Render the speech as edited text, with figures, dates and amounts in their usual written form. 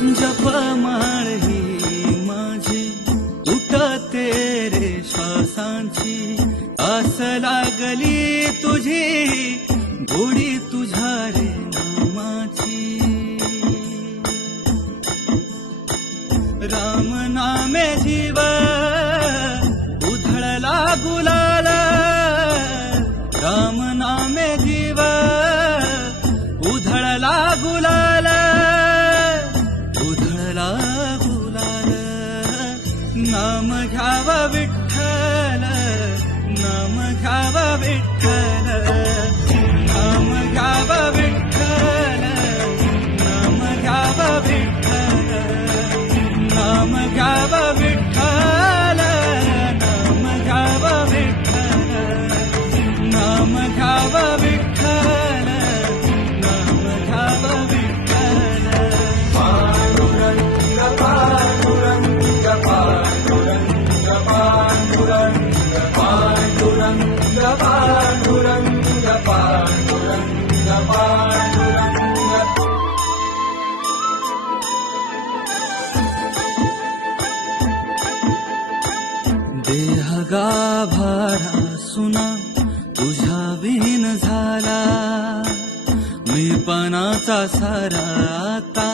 जपमाळ ही माझी तुटते रे श्वासांची, आस लागली तुझी गोडी तुझ्या रे नामाची. राम नामे जीव उधळला गुलाल, राम नामे जीव उधळला गुलाल, उधळला गुलाल. नाम घ्याव विठ्ठल, नाम घ्याव विठ्ठल, नाम घ्याव विठ्ठल, नाम घ्याव विठ्ठल, नाम घ्याव विठ्ठल, नाम घ्याव विठ्ठल, नाम घ्याव विठ्ठल, नाम घ्याव विठ्ठल. पांडुरंग पांडुरंग पांडुरंग पांडुरंग पांडुरंग पांडुरंग पांडुरंग पांडुरंग. देह गाभारा सुना तुझ्या विहीन झाला, मी पणाचा सारा आता